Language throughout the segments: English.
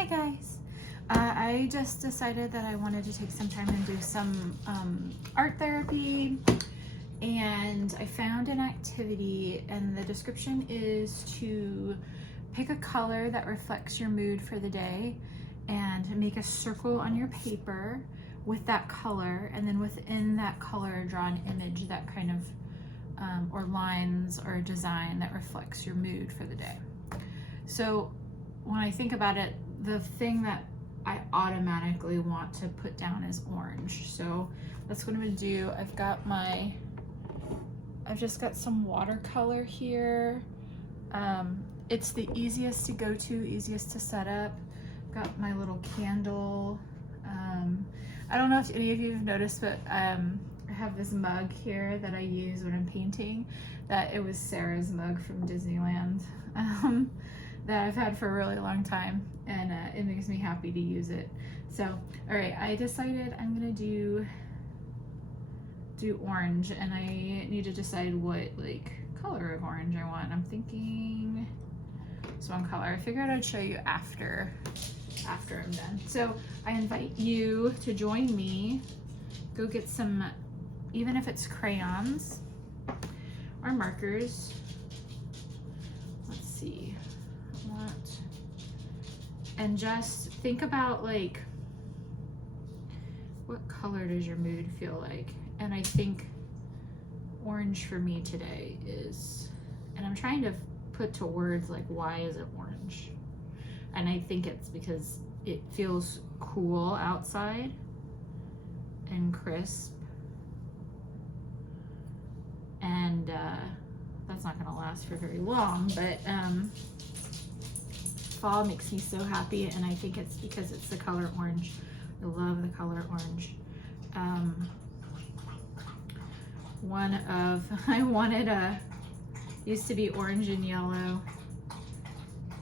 Hi guys. I just decided that I wanted to take some time and do some art therapy, and I found an activity, and the description is to pick a color that reflects your mood for the day and make a circle on your paper with that color, and then within that color draw an image that kind of or lines or a design that reflects your mood for the day. So when I think about it, the thing that I automatically want to put down is orange. So that's what I'm gonna do. I've just got some watercolor here. It's the easiest to go to, easiest to set up. Got my little candle. I don't know if any of you have noticed, but I have this mug here that I use when I'm painting. That it was Sarah's mug from Disneyland. That I've had for a really long time, and it makes me happy to use it. So, all right, I decided I'm gonna do orange, and I need to decide what like color of orange I want. I'm thinking this one color. I figured I'd show you after I'm done. So I invite you to join me. Go get some, even if it's crayons or markers. Let's see. And just think about like, what color does your mood feel like? And I think orange for me today is, and I'm trying to put to words like, why is it orange? And I think it's because it feels cool outside and crisp, and that's not gonna last for very long, but fall makes me so happy, and I think it's because it's the color orange. I love the color orange. I wanted used to be orange and yellow,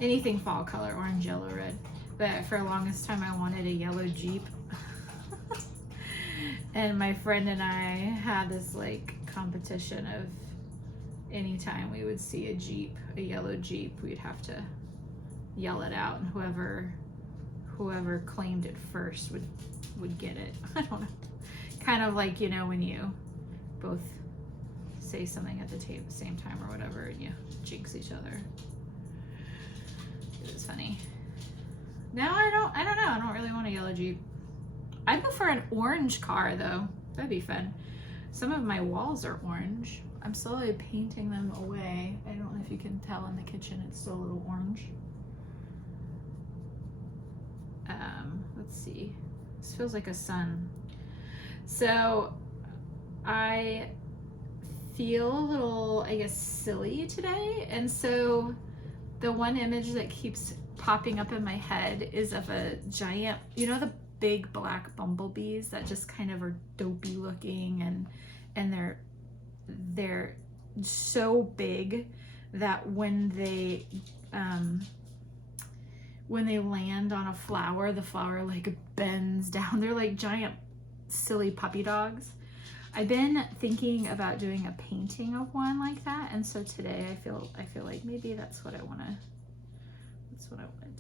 anything fall color, orange, yellow, red, but for the longest time I wanted a yellow Jeep. And my friend and I had this like competition of anytime we would see a yellow Jeep, we'd have to yell it out, and whoever claimed it first would get it. I don't know. Kind of like, you know, when you both say something at the same time or whatever, and you jinx each other. It was funny. Now I don't know. I don't really want a yellow Jeep. I'd go for an orange car though. That'd be fun. Some of my walls are orange. I'm slowly painting them away. I don't know if you can tell in the kitchen, it's still a little orange. Let's see. This feels like a sun. So I feel a little, I guess, silly today. And so the one image that keeps popping up in my head is of a giant, you know, the big black bumblebees that just kind of are dopey looking, and they're so big that when they land on a flower, the flower like bends down. They're like giant silly puppy dogs. I've been thinking about doing a painting of one like that, and so today I feel like maybe that's what I want to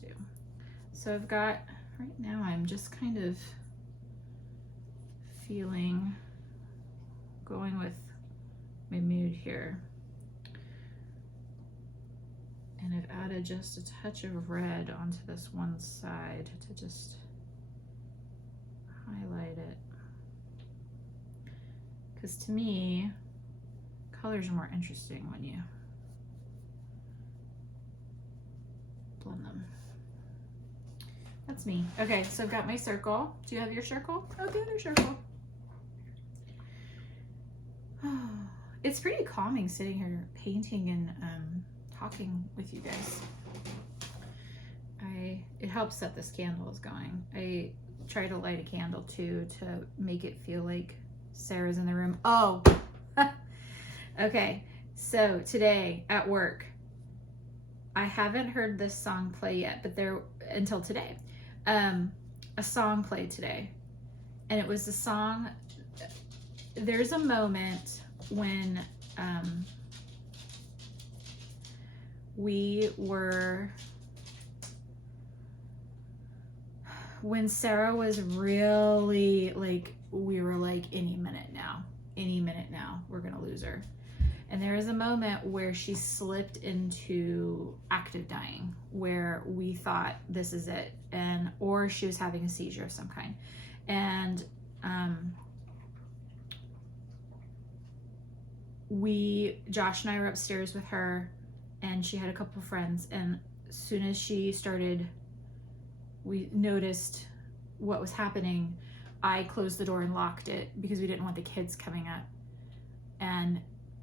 do. So I've got, right now I'm just kind of feeling, going with my mood here. And I've added just a touch of red onto this one side to just highlight it. Because to me, colors are more interesting when you blend them. That's me. Okay, so I've got my circle. Do you have your circle? Oh, the other circle. It's pretty calming sitting here painting and talking with you guys. It helps that this candle is going. I try to light a candle too to make it feel like Sarah's in the room. Oh, okay. So today at work, I haven't heard this song play yet, but until today, a song played today, and it was the song. There's a moment when we were when Sarah was really like, we were like, any minute now, we're gonna lose her. And there was a moment where she slipped into active dying, where we thought this is it, or she was having a seizure of some kind. And Josh and I were upstairs with her, and she had a couple of friends, and as soon as we noticed what was happening, I closed the door and locked it because we didn't want the kids coming up. And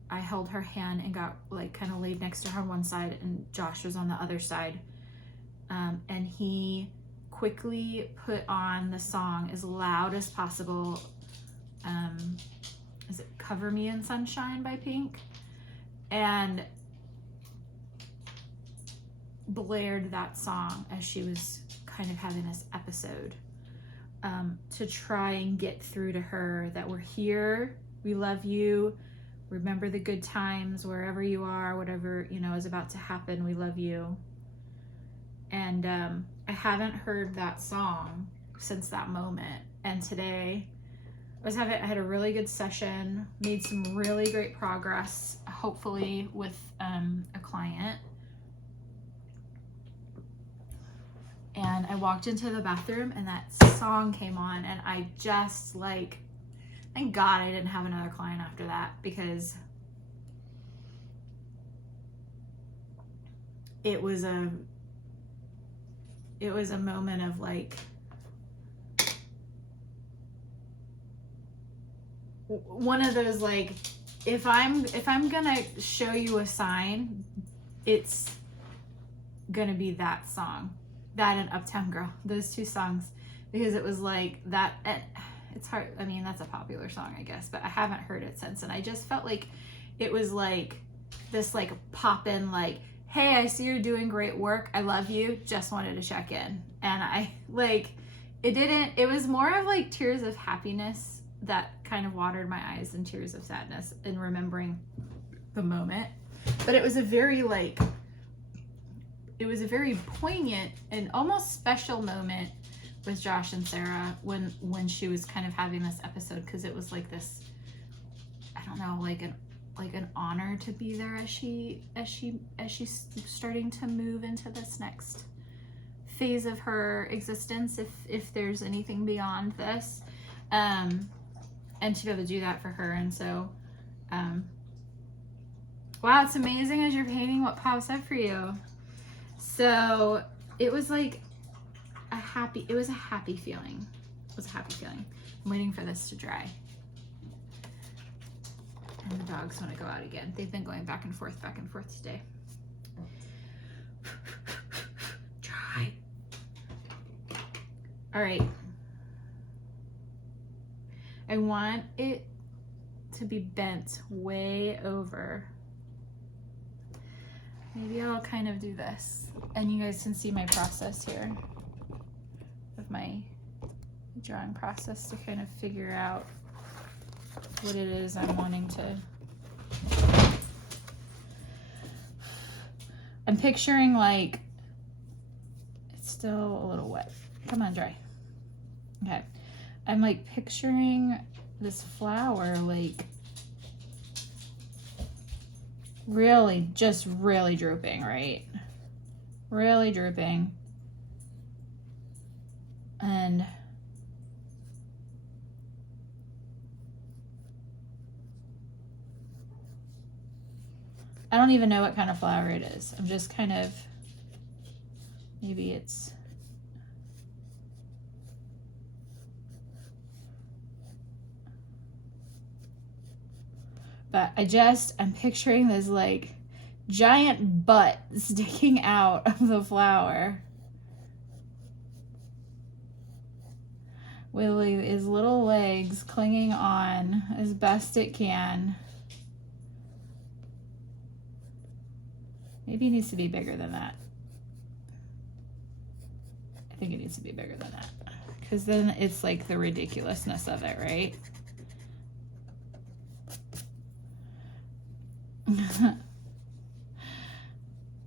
I held her hand and got like kind of laid next to her on one side, and Josh was on the other side. And he quickly put on the song as loud as possible. Is it Cover Me in Sunshine by Pink? And blared that song as she was kind of having this episode, to try and get through to her that we're here, we love you, remember the good times wherever you are, whatever, you know, is about to happen, we love you. And I haven't heard that song since that moment. And today I had a really good session, made some really great progress, hopefully with a client. And I walked into the bathroom and that song came on, and I just like, thank God I didn't have another client after that, because it was a moment of like, one of those like, if I'm gonna show you a sign, it's gonna be that song, that and Uptown Girl, those two songs, because it was like that. It's hard, I mean, that's a popular song, I guess, but I haven't heard it since, and I just felt like it was like this like pop in, like, hey, I see you're doing great work, I love you, just wanted to check in. And I like, it was more of like tears of happiness that kind of watered my eyes, and tears of sadness in remembering the moment. But it was a very poignant and almost special moment with Josh and Sarah when she was kind of having this episode, because it was like this, I don't know, like an honor to be there as she's starting to move into this next phase of her existence, if there's anything beyond this, and to be able to do that for her. And so wow, it's amazing as you're painting what pops up for you. So it was like a happy feeling. I'm waiting for this to dry. And the dogs want to go out again. They've been going back and forth today. Dry. All right. I want it to be bent way over. Maybe I'll kind of do this, and you guys can see my process here of my drawing process to kind of figure out what it is I'm wanting to. I'm picturing like, it's still a little wet. Come on, dry. Okay. I'm like picturing this flower like really drooping, right? Really drooping. And I don't even know what kind of flower it is. I'm just kind of, maybe it's, but I'm picturing this like giant butt sticking out of the flower with like his little legs clinging on as best it can. Maybe it needs to be bigger than that. I think it needs to be bigger than that, because then it's like the ridiculousness of it, right?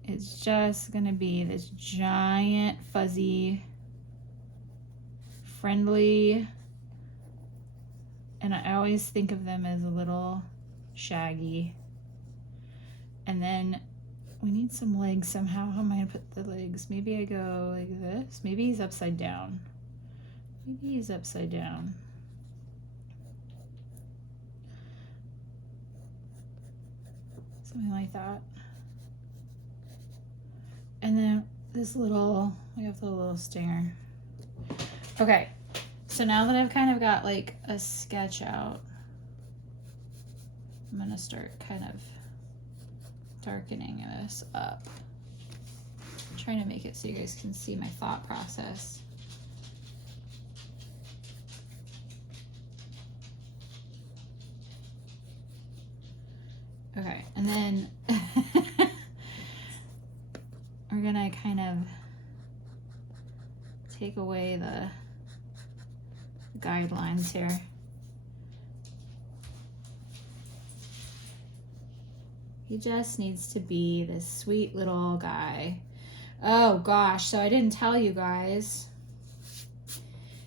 It's just gonna be this giant fuzzy friendly, and I always think of them as a little shaggy. And then we need some legs somehow. How am I gonna put the legs? Maybe I go like this. Maybe he's upside down. Maybe he's upside down. Something like that. And then this little, we have the little stinger. Okay, so now that I've kind of got like a sketch out, I'm gonna start kind of darkening this up. I'm trying to make it so you guys can see my thought process. Okay, and then we're gonna kind of take away the guidelines here. He just needs to be this sweet little guy. Oh gosh, so I didn't tell you guys.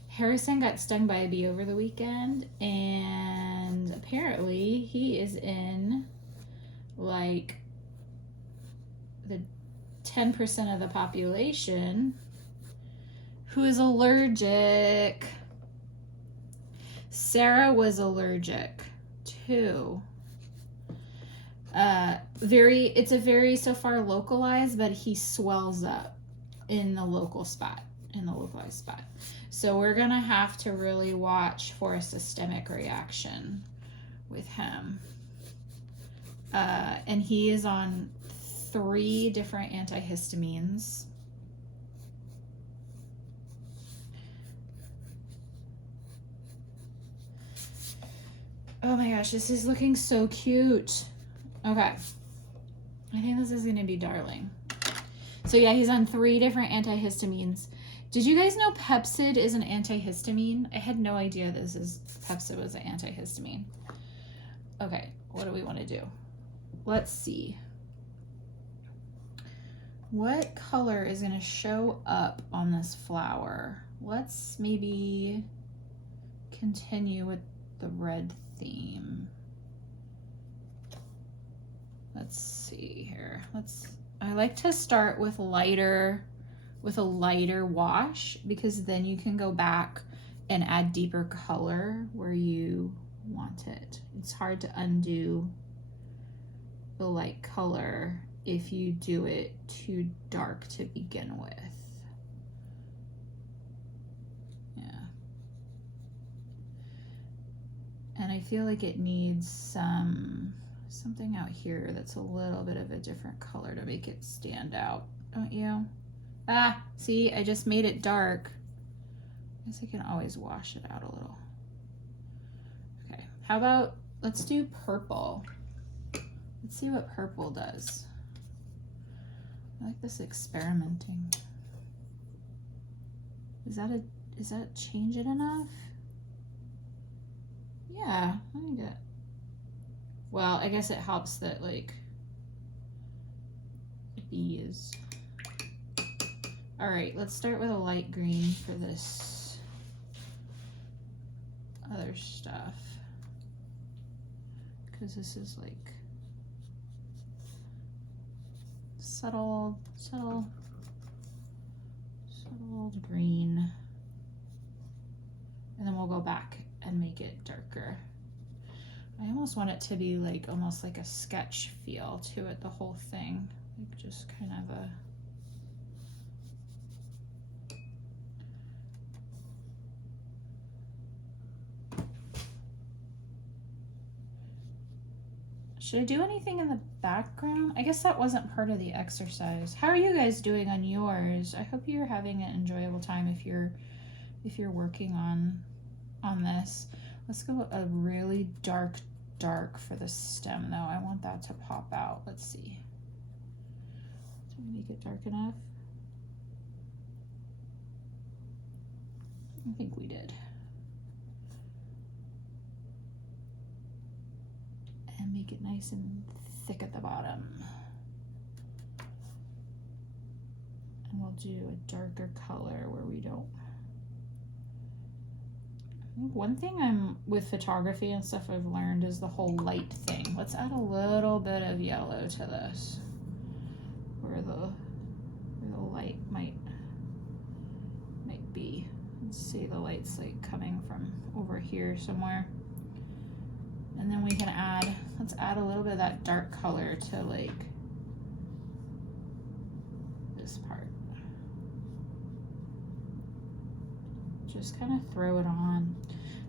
Harrison got stung by a bee over the weekend, and apparently he is in like the 10% of the population who is allergic. Sarah was allergic too. It's a very so far localized, but he swells up in the local spot, in the localized spot. So we're gonna have to really watch for a systemic reaction with him. And he is on 3 different antihistamines. Oh my gosh, this is looking so cute. Okay, I think this is gonna be darling. So yeah, he's on 3 different antihistamines. Did you guys know Pepcid is an antihistamine? I had no idea Pepcid was an antihistamine. Okay, what do we want to do? Let's see. What color is gonna show up on this flower? Let's maybe continue with the red theme. Let's see here. I like to start with a lighter wash, because then you can go back and add deeper color where you want it. It's hard to undo the light color if you do it too dark to begin with. Yeah. And I feel like it needs something out here that's a little bit of a different color to make it stand out, don't you? Ah, see, I just made it dark. I guess I can always wash it out a little. Okay, how about, let's do purple. Let's see what purple does. I like this experimenting. Is that change it enough? Yeah, I think it. Well, I guess it helps that like the bee is. All right, let's start with a light green for this other stuff, because this is like subtle green, and then we'll go back and make it darker. I almost want it to be like almost like a sketch feel to it, the whole thing, like just kind of a. Should I do anything in the background? I guess that wasn't part of the exercise. How are you guys doing on yours? I hope you're having an enjoyable time if you're working on this. Let's go a really dark for the stem though. I want that to pop out. Let's see. Did we make it dark enough? I think we did. And make it nice and thick at the bottom. And we'll do a darker color where we don't. One thing I'm with photography and stuff I've learned is the whole light thing. Let's add a little bit of yellow to this, where the light might be. Let's see, the light's like coming from over here somewhere. And then we can add, let's add a little bit of that dark color to like this part. Just kind of throw it on.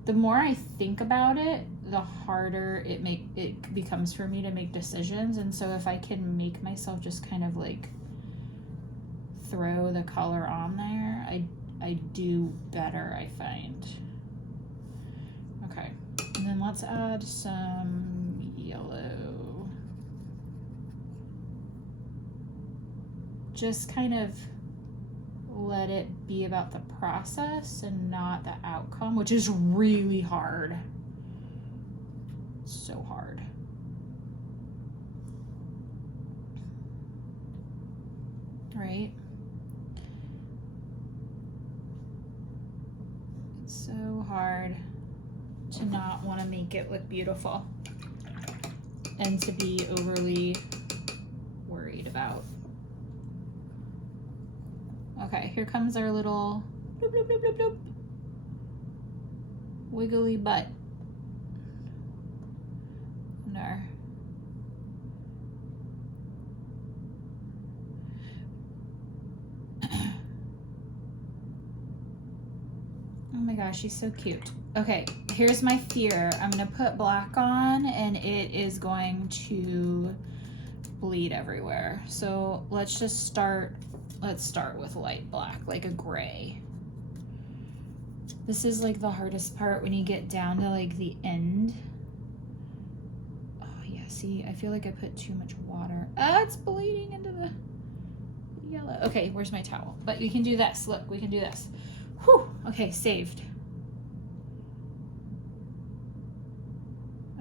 The more I think about it, the harder it becomes for me to make decisions. And so if I can make myself just kind of like throw the color on there, I do better, I find. Okay, and then let's add some yellow. Just kind of let it be about the process and not the outcome, which is really hard. So hard. Right? It's so hard to not want to make it look beautiful and to be overly worried about. Okay, here comes our little bloop, bloop, bloop, bloop, bloop. Wiggly butt. And our oh my gosh, she's so cute. Okay, here's my fear. I'm gonna put black on and it is going to bleed everywhere. So let's just start. Let's start with light black, like a gray. This is like the hardest part when you get down to like the end. Oh yeah, see, I feel like I put too much water. Ah, it's bleeding into the yellow. Okay, where's my towel? But we can do this, look, we can do this. Whew, okay, saved.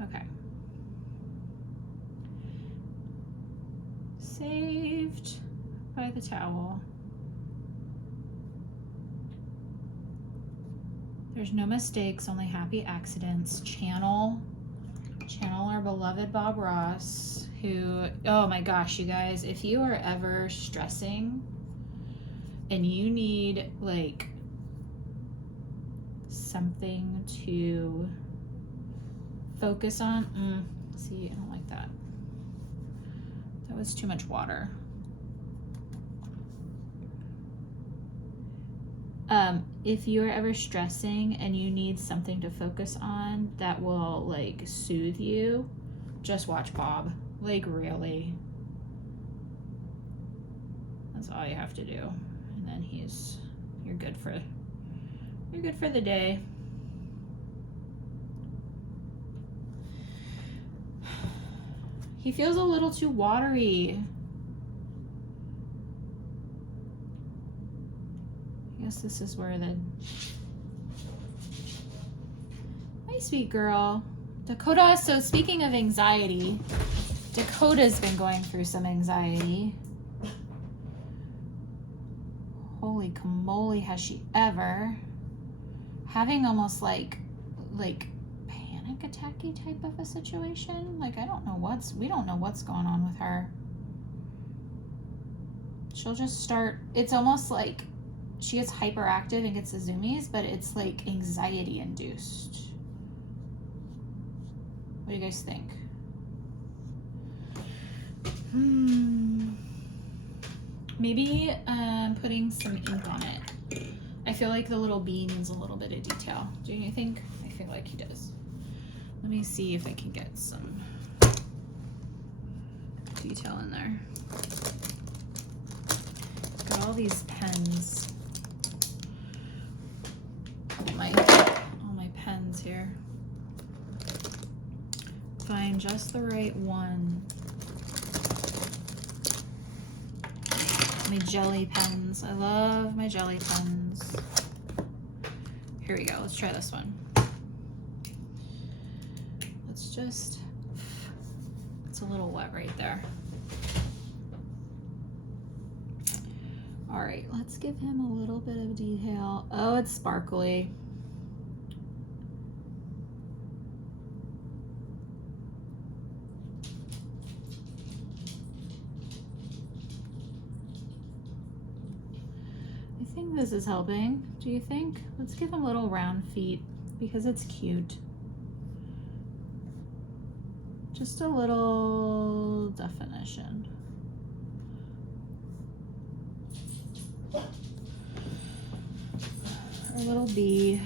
Okay. Saved by the towel. There's no mistakes, only happy accidents. Channel our beloved Bob Ross, who, oh my gosh, you guys, if you are ever stressing and you need like something to focus on, see, I don't like that. That was too much water. If you're ever stressing and you need something to focus on that will like soothe you, just watch Bob. Like really. That's all you have to do. And then you're good for the day. He feels a little too watery. I guess this is where the... Hi, sweet girl. Dakota, so speaking of anxiety, Dakota's been going through some anxiety. Holy camoly, has she ever. Having almost like panic attacky type of a situation. Like, we don't know what's going on with her. She'll just start, it's almost like she gets hyperactive and gets the zoomies, but it's like anxiety induced. What do you guys think? Maybe putting some ink on it. I feel like the little bee needs a little bit of detail. Do you think? I feel like he does. Let me see if I can get some detail in there. Got all these pens. All my pens here. Find just the right one. My jelly pens. I love my jelly pens. Here we go. Let's try this one. Let's just, it's a little wet right there. All right, let's give him a little bit of detail. Oh, it's sparkly. I think this is helping. Do you think? Let's give him little round feet because it's cute. Just a little definition. Our little bee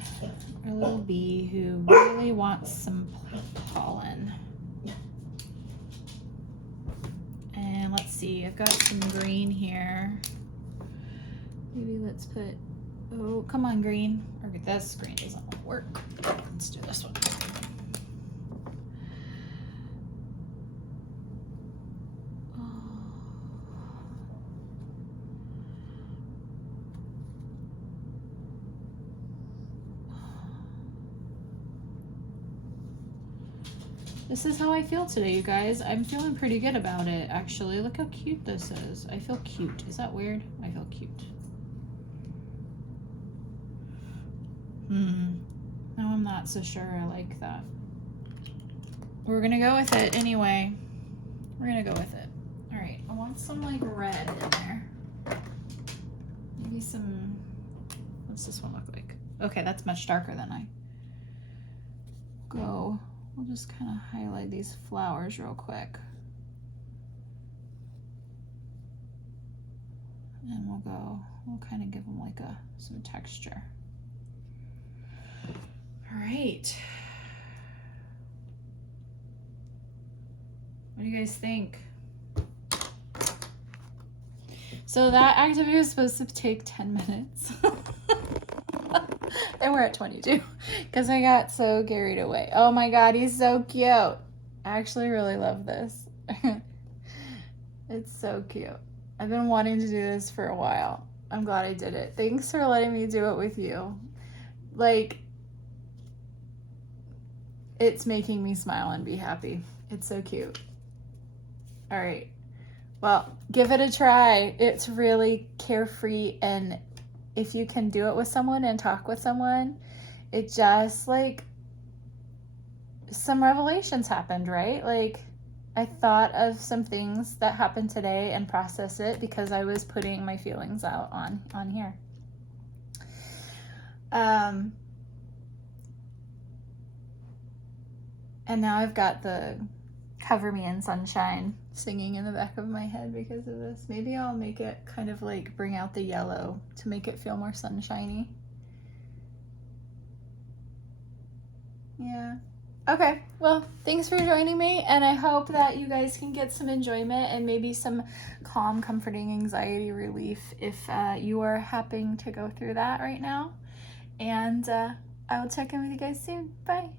who really wants some pollen. And let's see, I've got some green here. Maybe let's put, oh, come on, green. Or this green doesn't work. Let's do this one. This is how I feel today, you guys. I'm feeling pretty good about it, actually. Look how cute this is. I feel cute. Is that weird? I feel cute. No, I'm not so sure I like that. We're gonna go with it anyway. We're gonna go with it. All right, I want some like red in there. Maybe some, what's this one look like? Okay, that's much darker than I go. We'll just kind of highlight these flowers real quick. And we'll kind of give them like some texture. All right. What do you guys think? So that activity was supposed to take 10 minutes. And we're at 22 because I got so carried away. Oh my God, he's so cute. I actually really love this. It's so cute. I've been wanting to do this for a while. I'm glad I did it. Thanks for letting me do it with you. Like, it's making me smile and be happy. It's so cute. All right. Well, give it a try. It's really carefree, and if you can do it with someone and talk with someone, it just like some revelations happened, right? Like I thought of some things that happened today and processed it because I was putting my feelings out on here. And now I've got the Cover Me in Sunshine singing in the back of my head because of this. Maybe I'll make it kind of like bring out the yellow to make it feel more sunshiny. Yeah. Okay, well, thanks for joining me, and I hope that you guys can get some enjoyment and maybe some calm, comforting anxiety relief if you are happening to go through that right now. And I will check in with you guys soon. Bye.